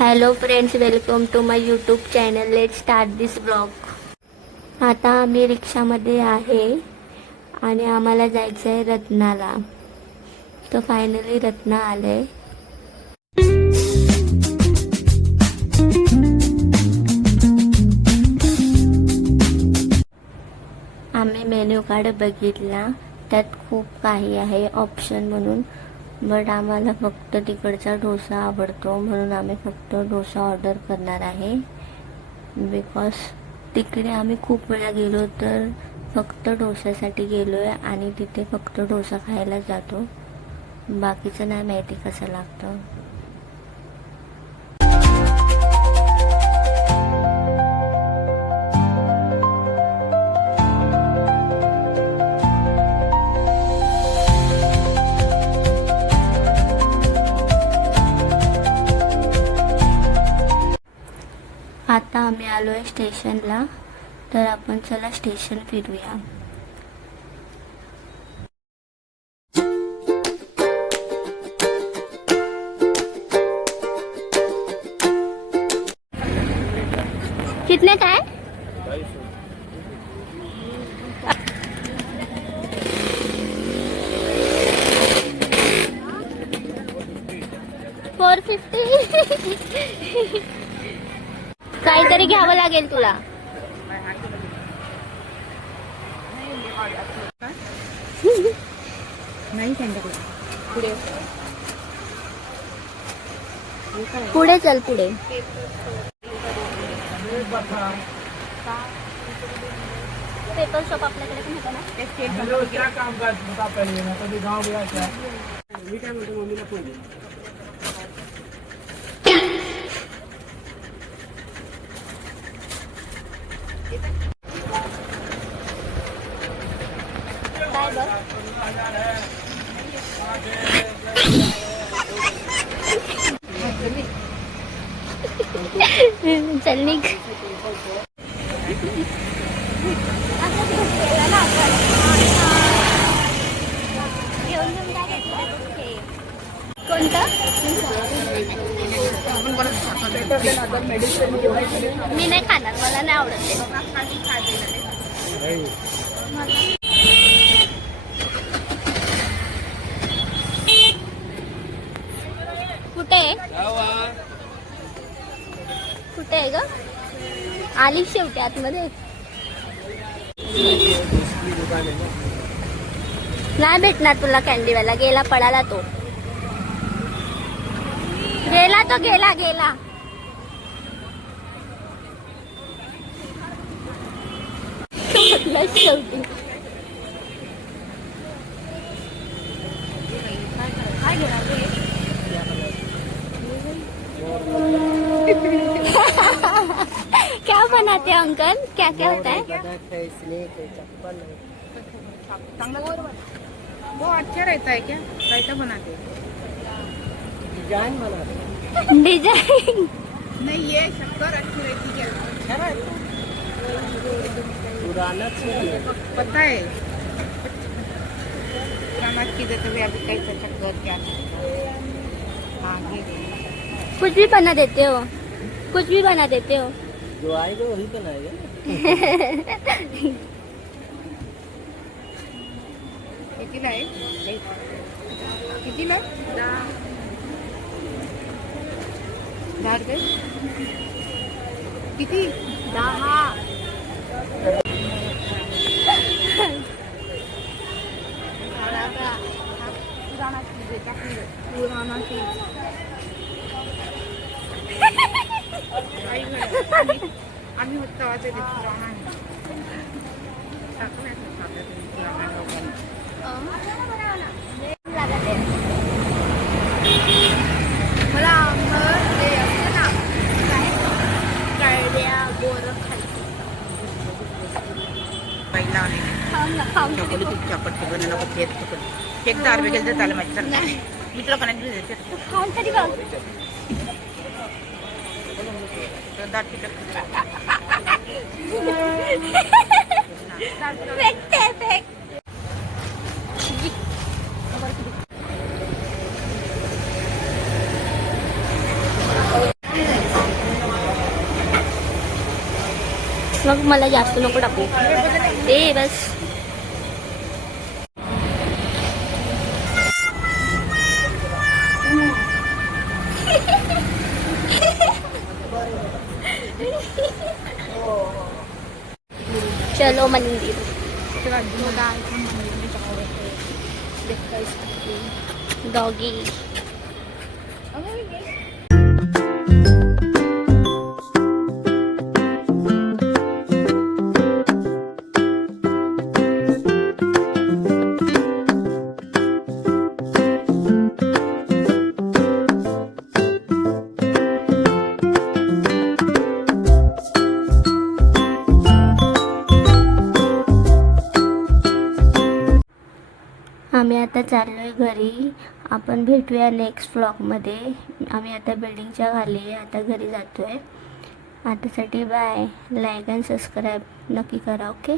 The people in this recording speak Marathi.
Hello friends, welcome to my YouTube channel. Let start this blog. आता आम्ही रिक्षामध्ये आहे आणि आम्हाला जायचं आहे रत्नाला. तर फायनली रत्ना आले. आम्ही मेन्यू कार्ड बघितला, त्यात खूप काही आहे ऑप्शन म्हणून, बट आम्हाला फक्त तिकडचा डोसा आवडतो म्हणून आम्ही फक्त डोसा ऑर्डर करणार आहे. बिकॉज तिकडे आम्ही खूप वेळा गेलो तर फक्त डोशासाठी गेलो आहे आणि तिथे फक्त डोसा खायला जातो. बाकीचं नाही माहिती कसं लागतं. आता आम्ही आलो आहे स्टेशनला, तर आपण चला स्टेशन फिरूया. कितने का है? 450. काहीतरी घ्यावं लागेल तुला. नाही त्यांच्याकडे पुढे पुढे चल पुढे. पेपर शॉप आपल्याकडे पण होतं ना. मी काय म्हणतो मम्मीला फोन काय बघ. चल निघ. कोणतं? मी नाही खाणार, मला नाही आवडत. कुठे कुठे आहे ग? आली शेवटी आतमध्ये. नाही भेटणार तुला कॅन्डीवाला. गेला, पळाला तो. गेला तो, गेला गेला. शेवटी क्या बनाते हैं अंकल? क्या क्या होता है? वो अच्छा रहता है क्या? कैसा बनाते हैं? डिजाइन बनाते डिजाइन. नहीं, ये शक्कर अच्छी रहती क्या? पुराना चीज पता है पुराना चीज है, तो अभी कैसा शक्कर क्या? हाँ ये कुछ भी बना देते हो, कुछ भी बना देते हो. जो आएगा वही बनाएगा ना. कितीला आहे? कितीला? 10 रुपये. किती? 10. पुराना चीज आहे का? पुराना चीज. आम्ही फक्त वाचते पुराणा मला ते असतं ना कळड्या बोरं खायचं. पहिला खाऊन चॉकलेट नको तेच एक 10 रुपये गेलं तर चालेल माझी. तर मी तुला कनेक्ट देते. खाऊन तरी बघ. मग मला जास्त नको टाकू ए बस. चलो मंदिर. डॉगी. आम्ही आता चाललोय घरी. आपण भेटूया नेक्स्ट व्लॉगमध्ये. आम्ही आता बिल्डिंगच्या खाली आहे. आता घरी जातोय. आतासाठी बाय. लाईक अँड सबस्क्राईब नक्की करा. ओके.